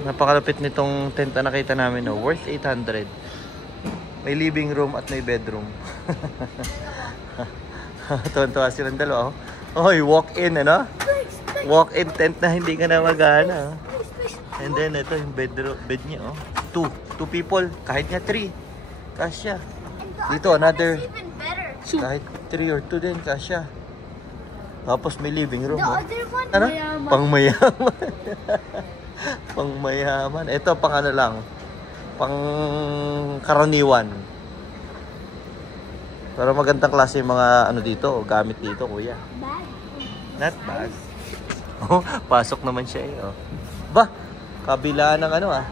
Napakalapit nitong tent na nakita namin, no? Worth 800. May living room at may bedroom. Tuwan-tuwa silang dalawa. Oy, walk-in, ano? Walk-in tent na hindi ka na magana. And then, ito yung bed niya, oh. Two people. Kahit nga 3. Kasya. Dito, another. Kahit 3 or 2 din, kasya. Tapos may living room, oh. Ano? Pangmayaman. Pangmayaman. Ito, pang ano lang. Pang karaniwan. Pero magandang klase yung mga ano dito, gamit dito, kuya. Not bad. Oh, pasok naman siya eh, oh. Ba, kabila ng ano ah.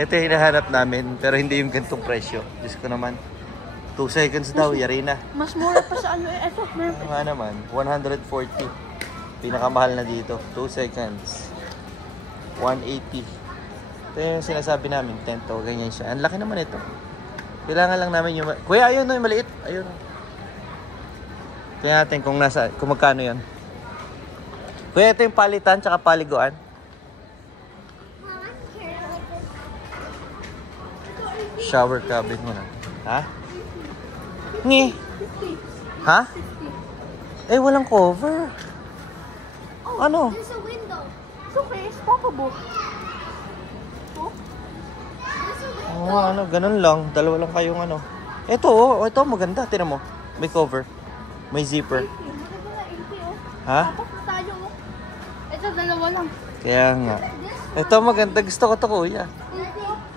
Ito yung hinahanap namin, pero hindi yung ganitong presyo. Diyos ko naman. 2 seconds daw, yari na. Mas mura pa sa ano eh. Ito, meron nga naman, 140. Pinakamahal na dito. 2 seconds. 180. Ito yung sinasabi namin, tent o ganyan siya. Ang laki naman ito. Kailangan lang namin yung... Kuya, ayun no, yung maliit. Ayun. Kaya natin kung magkano yan. Kuya, ito yung palitan tsaka paliguan. Shower cabin mo na. Ha? Ngi. Ha? Eh, walang cover. Ano? There's a window. It's okay, it's poppable. Oh, ano, ganun lang. Dalawa lang kayong ano. Ito, oh, ito maganda. Tingnan mo. May cover. May zipper. Ha? Ito, dalawa lang. Kaya nga. Ito maganda. Gusto ko to, kuya.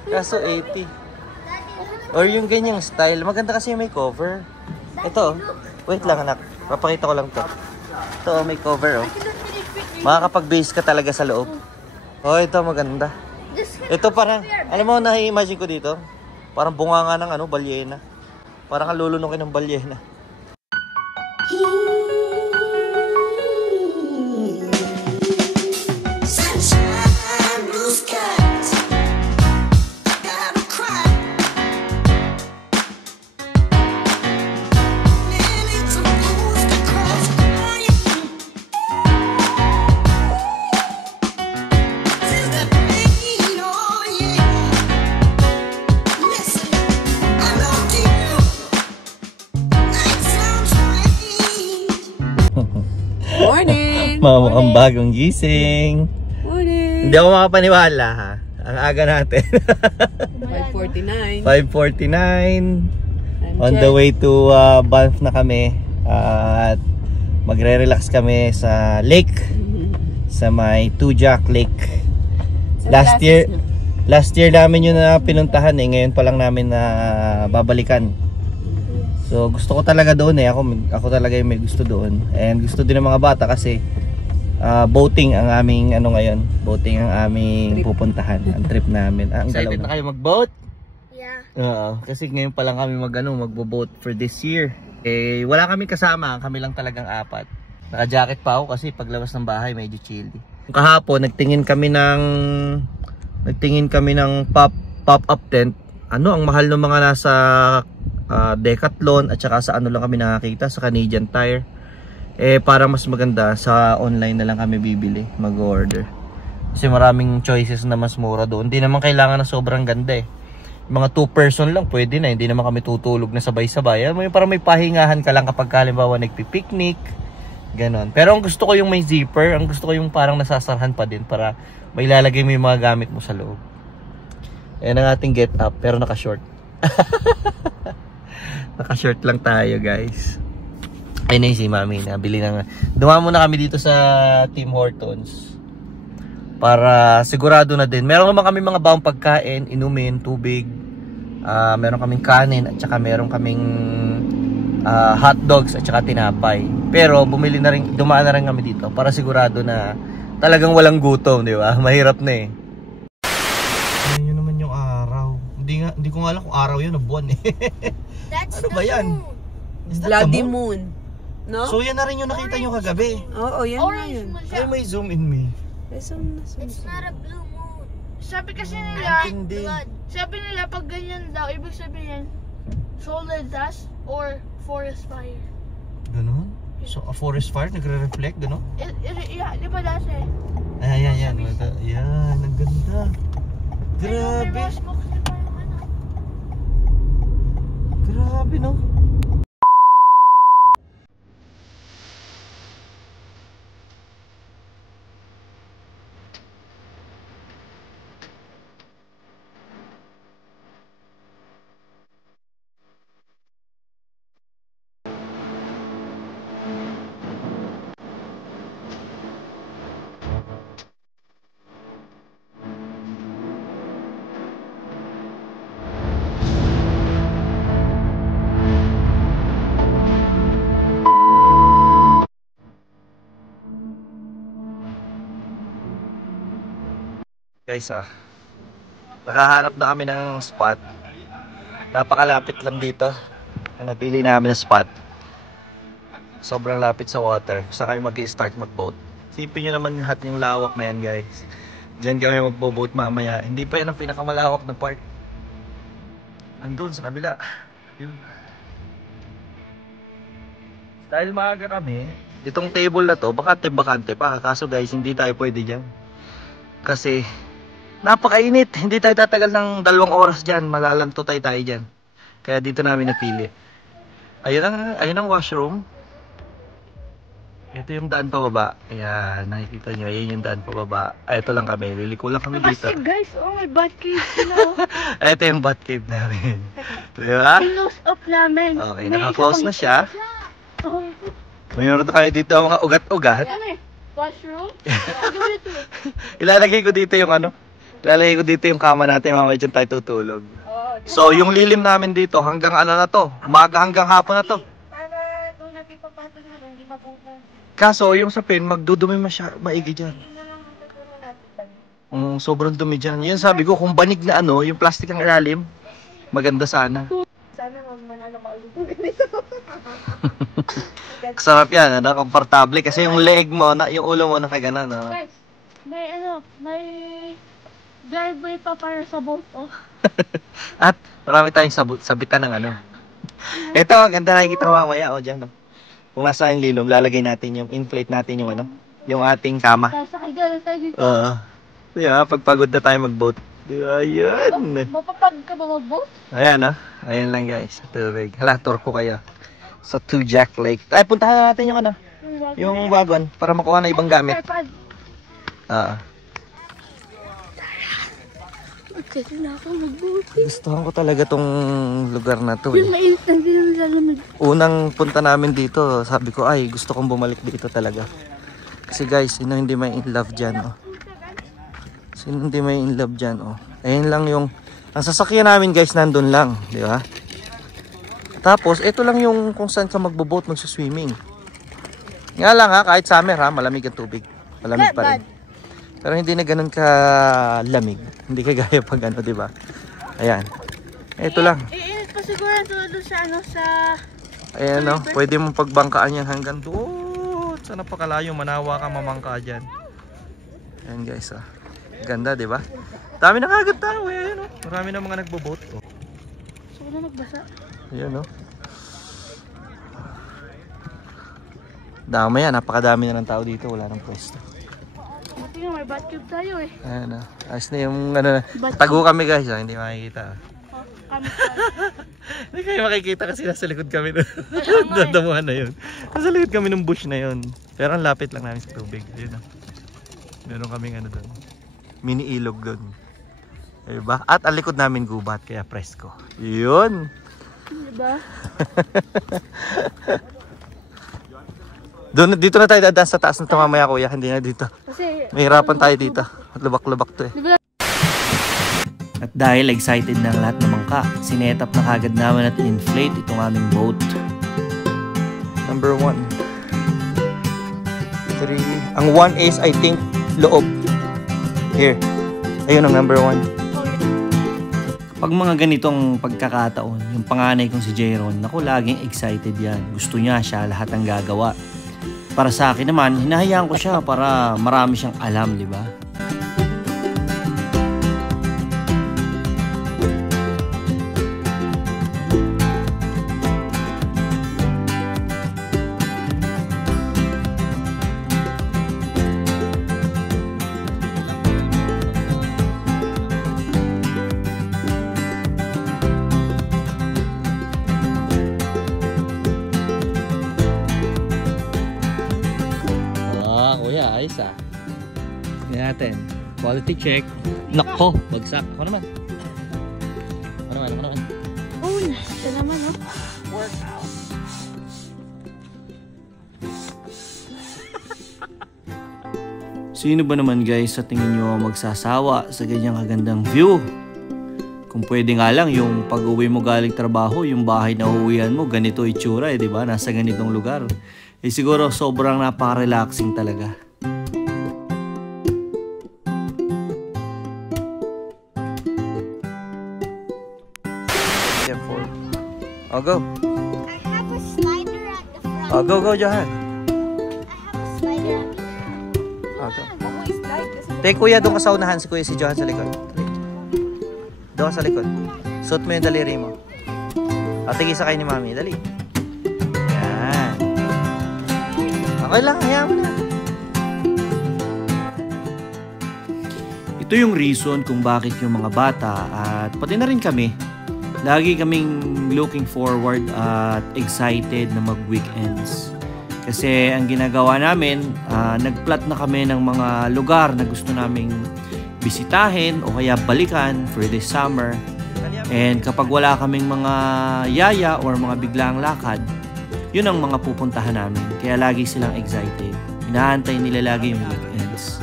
Kaso 80. Or yung ganyang style. Maganda kasi may cover. Ito, wait lang anak. Papakita ko lang to. Ito, may cover, oh. Makakapag-base ka talaga sa loob. Oh, ito maganda. Ito parang, alam mo, na-imagine ko dito. Parang bunganga ng ano, balyena. Parang kalulunukin ng balyena. Mama, ang bagong gising. Morning. Hindi ako makapaniwala ha. Ang aga natin. 5:49. 5:49. On the way to Banff na kami. At magre-relax kami sa lake. Sa may Tujak Lake. Last year namin yun na pinuntahan eh. Ngayon pa lang namin na babalikan. So gusto ko talaga doon eh. Ako talaga yung may gusto doon. And gusto din ng mga bata kasi boating ang aming ano ngayon. Boating ang aming pupuntahan. Ang trip namin. Ang excited na kayo mag-boat? Yeah. Oo. Kasi ngayon pa lang kami magbo-boat for this year. Eh wala kaming kasama. Kami lang talagang 4. Naka-jacket pa ako kasi paglabas ng bahay medyo chilly. Kahapon nagtingin kami ng pop-up tent. Ano ang mahal ng mga nasa Decathlon at saka sa ano lang kami nakakita sa Canadian Tire. Eh para mas maganda sa online na lang kami bibili, mag-order. Kasi maraming choices na mas mura doon. Hindi naman kailangan na sobrang ganda eh. Mga 2 person lang pwede na, hindi naman kami tutulog na sabay-sabay. Para may pahingahan ka lang kapag halimbawa nagpi-picnic, ganon. Pero ang gusto ko yung may zipper, ang gusto ko yung parang nasasarhan pa din para may lalagay mo yung mga gamit mo sa loob. Ayan ang ating get up, pero naka-short. Naka-short lang tayo guys. Ay na si mami, nabili na nga. Dumaan muna kami dito sa Tim Hortons para sigurado na din. Meron naman kami mga baong pagkain, inumin, tubig. Meron kaming kanin at saka meron kaming hot dogs at saka tinapay. Pero dumaan na rin kami dito para sigurado na talagang walang gutom, di ba? Mahirap na eh. Ayun naman yung araw. Hindi ko nga alam kung araw yun o buwan eh. That's ano ba yan? Bloody moon. No? So yan na rin yung nakita nyo kagabi. Oo, yan na yun. Ay, may zoom in me. It's not a blue moon. Sabi kasi nila, sabi nila pag ganyan daw, ibig sabihin solid dust or forest fire. Ganun? So, a forest fire, nagre-reflect, gano'n? Di ba dati? Ayan. Ayan, ang ganda. Grabe. Grabe, no? Guys, nakahanap na kami ng spot. Napakalapit lang dito. Napili namin na spot. Sobrang lapit sa water. Saka kayo mag-i-start mag-boat. Sipin nyo naman yung lawak na yan, guys. Diyan kami mag-boat mamaya. Hindi pa yan ang pinakamalawak na part. Andun sa kabila. Yun. Dahil maaga kami, itong table na to, bakante pa. Kaso guys, hindi tayo pwede dyan. Kasi napakainit. Hindi tayo tatagal ng 2 oras dyan. Malalanto tayo dyan. Kaya dito namin napili. Ayun ang washroom. Ito yung daan pababa. Ayan, nakikita nyo. Ayan yung daan pababa. Ito lang kami. Liliko lang kami dito. Kasi guys, may bat cave sila. Ito yung bat cave namin. Diba? Close up namin. Okay, naka-close na siya. Mayroon tayo dito mga ugat-ugat. Washroom? Ilalagay ko dito yung kama natin. Mamaya dyan tayo tutulog. So, yung lilim namin dito, hanggang ano na to? Umaga hanggang hapon na to. Kaso, yung sa pin, magdudumi maigi dyan. Sobrang dumi dyan. Yan sabi ko, kung banig na yung plastic ang ilalim, maganda sana. Sana manalo ka ulit ganito. Sarap yan, komportable. Kasi yung leg mo, yung ulo mo nakagana. Guys, may driveway pa para sa boat, At marami tayong sabitan ng Ito, ganda nakikita mamaya, dyan. Kung nasa yung lilom, lalagay natin inflate natin yung ating kama. Sasakay ka tayo dito. Diba, pagpagod na tayo mag-boat. Diba, ayan. Mapapagod ka ba mag-boat? Ayan, ayan lang guys, tubig. Hala, tour ko kayo sa Two Jack Lake. Ay, puntahan natin yung wagon para makuha na ibang gamit. Kasi na ako mag-boat. Gustuhan ko talaga tong lugar na to. Yung mainit na din ang lalamig. Unang punta namin dito, sabi ko, ay, gusto kong bumalik dito talaga. Kasi guys, sino hindi may in love dyan, Sino hindi may in love dyan, Ayun lang ang sasakyan namin guys, nandun lang, di ba? Tapos, ito lang yung kung saan ka magbo-boat, magsuswimming. Nga lang kahit summer malamig ang tubig. Malamig pa rin. Pero hindi na ganun ka lamig. Hindi kagaya pag di ba? Ayan. Ito lang. Iinit pa siguro doon sa ayan pwede mong pagbangkaan yan hanggang doon. Sa napakalayo, manawa ka mamangka dyan. Ayan guys, ganda, di ba? Dami na kagad tao, ayan Marami na mga nagbo-boat. So, na nagbasa. Ayan Dami yan, napakadami na ng tao dito, wala nang pwesto. Buti nga, may batcube tayo Ayan ayos na yung tago kami guys, hindi makikita. Hindi kayo makikita kasi nasa likod kami dadamuhan na yun. Nasa likod kami ng bush na yun. Pero ang lapit lang namin sa tubig. Ayun meron kaming doon. Mini ilog doon. Diba? At ang likod namin gubat, kaya presko. Yun! Diba? Dito na tayo dadaan sa taas ng mamaya kuya, hindi na dito. Kasi mahirapan tayo dito. At lubak-lubak to Diba? At dahil excited na ang lahat ng mangka, sinetap na kagad namin at inflate itong aming boat. Number 1. 3. Ang 1 is I think loob. Here. Ayun ang number 1. Pag mga ganitong pagkakataon, yung panganay kong si Jayron, naku, laging excited yan. Gusto niya siya lahat ang gagawa. Para sa akin naman, hinahayaan ko siya para marami siyang alam, di ba? Ayos ah. Tingnan natin. Quality check. Nako, bagsak. Ako naman. Ako naman. Oh, siya naman, oh. Workout. Sino ba naman guys sa tingin nyo magsasawa sa ganyang kagandang view? Kung pwede nga lang yung pag-uwi mo galing trabaho, yung bahay na uuwihan mo, ganito itsura eh, di ba? Nasa ganitong lugar. Eh siguro sobrang napaka-relaxing talaga. Oh, go. I have a slider at the front. Oh, go, Johan. I have a slider at the front. Oh, go. Take kuya, doon ka sa unahan. Si kuya, si Johan sa likod. Doon ka sa likod. Suot mo yung daliri mo. At tigil sa kayo ni mami. Dali. Yan. Okay lang, hayaan mo na. Ito yung reason kung bakit yung mga bata at pati na rin kami, lagi kaming looking forward at excited na mag-weekends. Kasi ang ginagawa namin, nagplat na kami ng mga lugar na gusto naming bisitahin o kaya balikan for this summer. And kapag wala kaming mga yaya or mga biglang lakad, yun ang mga pupuntahan namin. Kaya lagi silang excited. Inaantay nila lagi yung weekends.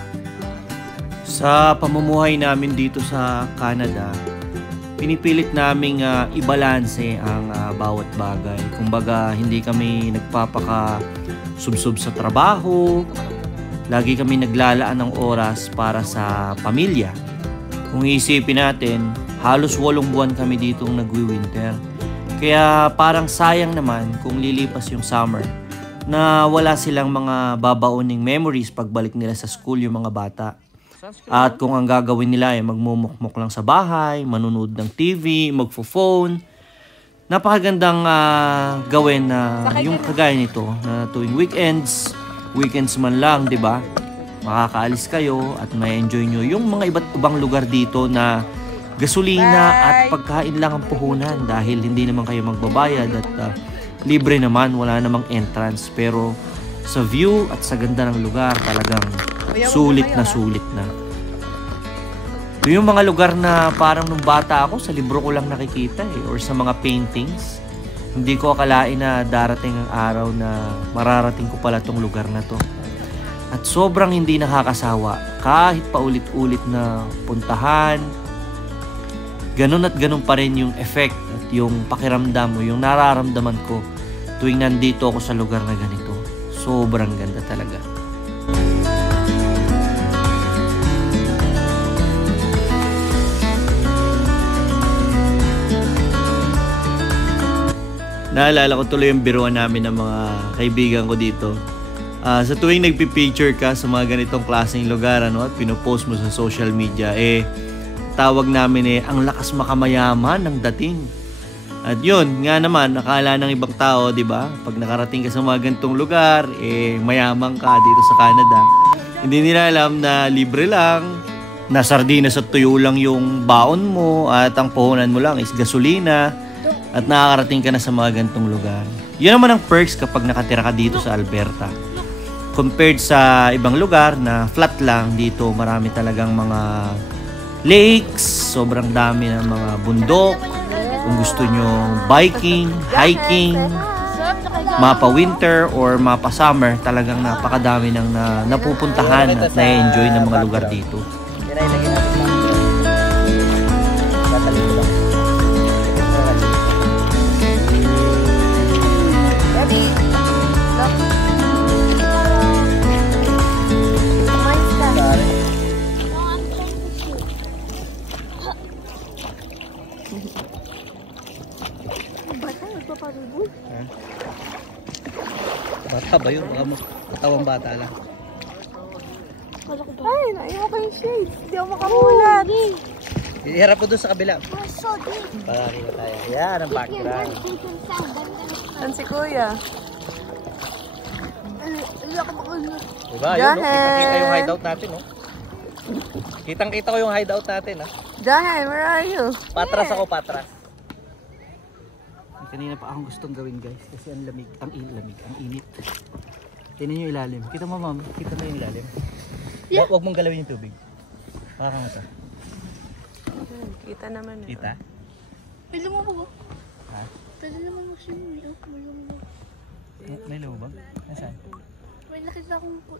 Sa pamumuhay namin dito sa Canada, pinipilit naming ibalanse ang bawat bagay. Kumbaga, hindi kami nagpapaka-subsub sa trabaho. Lagi kami naglalaan ng oras para sa pamilya. Kung iisipin natin, halos 8 buwan kami ditong nagwi-winter. Kaya parang sayang naman kung lilipas yung summer na wala silang mga babauning memories pagbalik nila sa school yung mga bata. At kung ang gagawin nila ay magmumukmuk lang sa bahay, manunood ng TV, magfo-phone, napakagandang gawin na yung kagaya nito na tuwing weekends man lang, di ba? Makakaalis kayo at may enjoy nyo yung mga iba't ibang lugar dito na gasolina at pagkain lang ang puhunan dahil hindi naman kayo magbabayad at libre naman, wala namang entrance. Pero sa view at sa ganda ng lugar talagang sulit na sulit na. Ito yung mga lugar na parang nung bata ako sa libro ko lang nakikita or sa mga paintings. Hindi ko akalain na darating ang araw na mararating ko pala tong lugar na to. At sobrang hindi nakakasawa kahit paulit-ulit na puntahan. Ganun at ganun pa rin yung effect at yung pakiramdam o yung nararamdaman ko tuwing nandito ako sa lugar na ganito. Sobrang ganda talaga. Naalala ko tuloy yung biruan namin ng mga kaibigan ko dito. Sa tuwing nagpipicture ka sa mga ganitong klaseng lugar at pinopost mo sa social media, tawag namin ang lakas makamayaman ng dating. At yun, nga naman, nakala ng ibang tao, di ba? Pag nakarating ka sa mga ganitong lugar, mayaman ka dito sa Canada. Hindi nila alam na libre lang, na sardinas at tuyo lang yung baon mo, at ang puhunan mo lang is gasolina, at nakakarating ka na sa mga ganitong lugar. Yun naman ang perks kapag nakatira ka dito sa Alberta. Compared sa ibang lugar na flat lang, dito marami talagang mga lakes, sobrang dami ng mga bundok. Kung gusto nyo biking, hiking, mapa winter or mapa summer, talagang napakadami ng napupuntahan at na-enjoy ng mga lugar dito. Bata ba yun? Baka matawang bata lang. Ay, naiwan ko yung shades. Hindi ako makamulat. Iharap po doon sa kabila. Parang kita tayo. Yan ang background. Saan si Kuya? Diba? Yun, no? Kitang-kita yung hideout natin, no? Kitang-kita ko yung hideout natin, ha? Jahan, where are you? Patras ako, patras. Kanina pa akong gustong gawin, guys, kasi ang lamig, ang init. Tingnan nyo ilalim. Kita mo, ma'am. Kita mo yung ilalim. Yeah. Huwag mong galawin yung tubig. Makakangata. Kita naman. Kita? Pwede mo ba? Ha? Pwede naman mo siya. May lubang? Nasaan? May nakita akong po.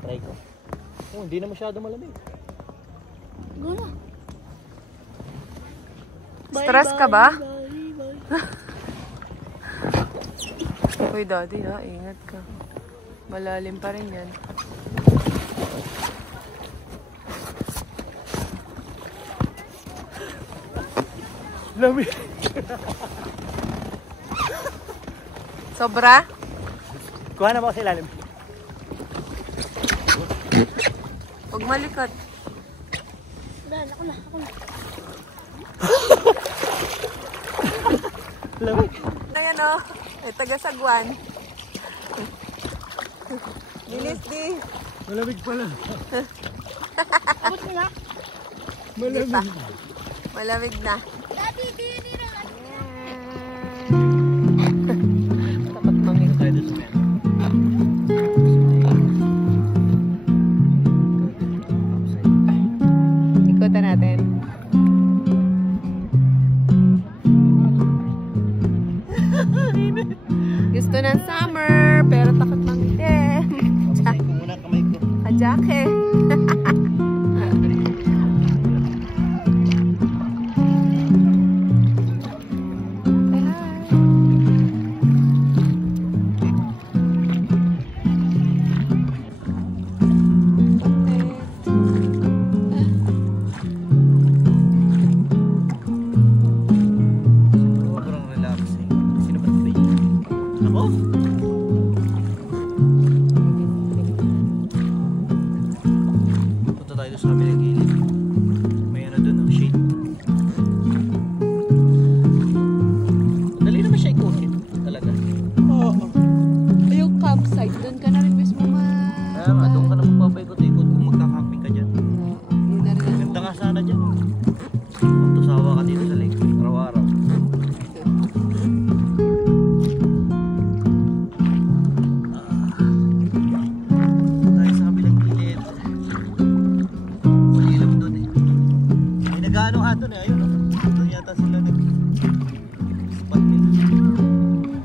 Try ko. Oh, hindi na masyado malamig. Go na. Stress ka ba? Bye, bye. Uy, daddy ha, ingat ka. Malalim pa rin yan. Lamig! Sobra? Kuha na mo sa ilalim. Huwag malikot. Ako na. Lamig! Ayan o, may taga-sagwan. Bilis di. Malamig pala. Abot mo na. Malamig. Malamig na. Daddy, tinira. Dapat mangin. Tayo doon sa meron. Ikutan natin. Gusto ng summer, pero takot mangitim. Papasahin ko muna ang kamay ko. Kajake. Sobrang relaxing. Sino ba ito? Ako? Punta tayo sa kabilang gilid. May ano dun, oh, shade. Dali naman siya ikutin. Talaga. Oo. Yung campsite, doon ka na rin mismo Kaya nga, doon ka na magpapaikot-ikot kung magkakamping ka dyan. Yun na rin. Ganda nga sana dyan. Kung tusawa ka dito sa lake, araw-araw. Tayo sa kabilang gilid. Malilam doon eh. May nag-ano nga doon eh. Ayun oh. Doon yata sila nag-spot nila.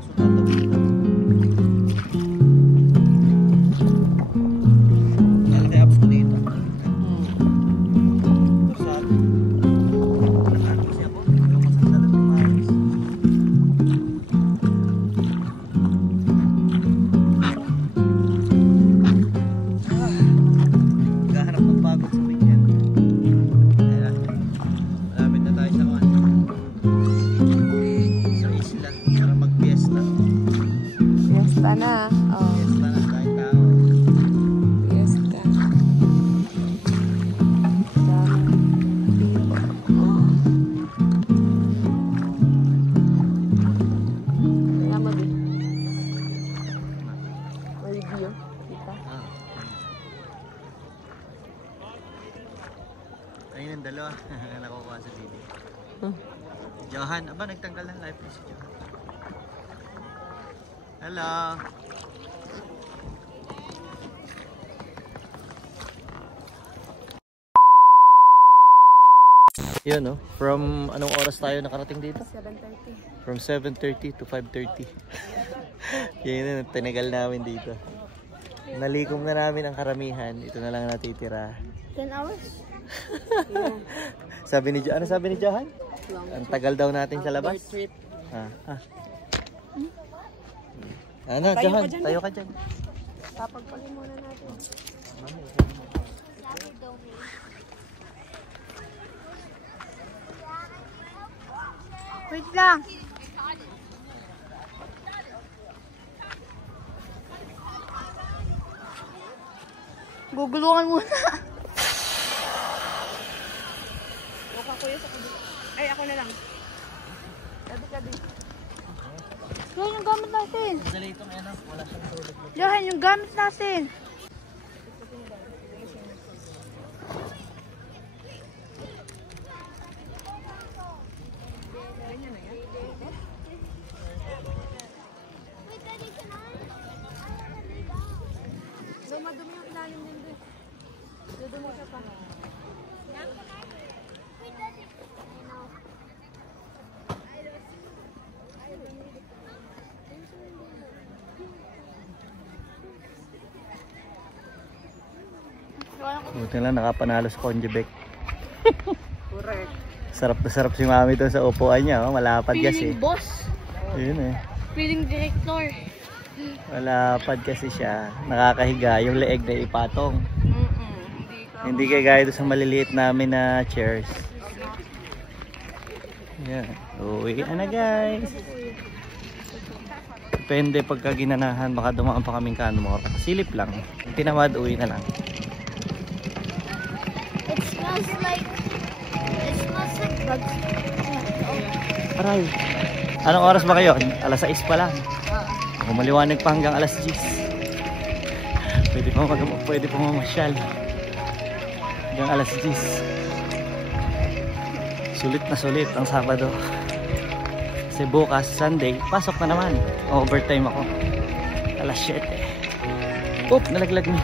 So tatawid na. Lalaki apps ko dito. Saan? Nakaano kasi ako. Ayaw ko sa salat ng maris. Gahanap ng pagod sa weekend. Kaya, malapit na tayo sa isla para mag-fiesta. Fiesta na. Oh, Fiesta na kahit tao. fiesta. Daming people. Oh. Wala mo din. May view. Kita. Ayun ang dalawa. Nakukuha sa video. Johan, aba nagtanggal ng live si Johan. Hello. Yun no, from anong oras tayo nakarating dito? 7:30. From 7:30 to 5:30. Yan na, tinagal namin dito. Nalikom na namin ang karamihan. Ito na lang natitira. 10 hours? Sabi ni ano sabi ni Johan? Long Ang tagal daw natin sa labas. trip. Ano, Tayo Johan, ka dyan, tayo ka dyan. Papagpalin muna natin. Wait lang. Gugulungan muna. Huwag ka kuya sa kubo. Ay, ako na lang. Tabi. Johan, yung gamit natin. Madali itong ano, wala siyang tulog. Johan, yung gamit natin. Dudumi ka pa. Buti lang nakapanalo sa Conjebek. Correct. Sarap na sarap si mami doon sa upuan niya. Oh. Malapad kasi. Feeling boss. Yun eh. Feeling director. Malapad kasi siya. Nakakahiga. Yung leeg na ipatong. Hindi Hindi kagaya doon sa maliliit namin na chairs. Yan. Uwi na guys. Depende pagka ginanahan. Baka dumaan pa kaming Canmore. Silip lang. Tinamad, uwi na lang. It smells like bugs. Aray. Anong oras ba kayo? Alas 6 pa lang. Maliwanag pa hanggang alas 10. Pwede pa mamasyal. Hanggang alas 10. Sulit na sulit ang Sabado. Kasi bukas, Sunday, pasok na naman. Overtime ako. Alas 7. Oop, nalaglag na.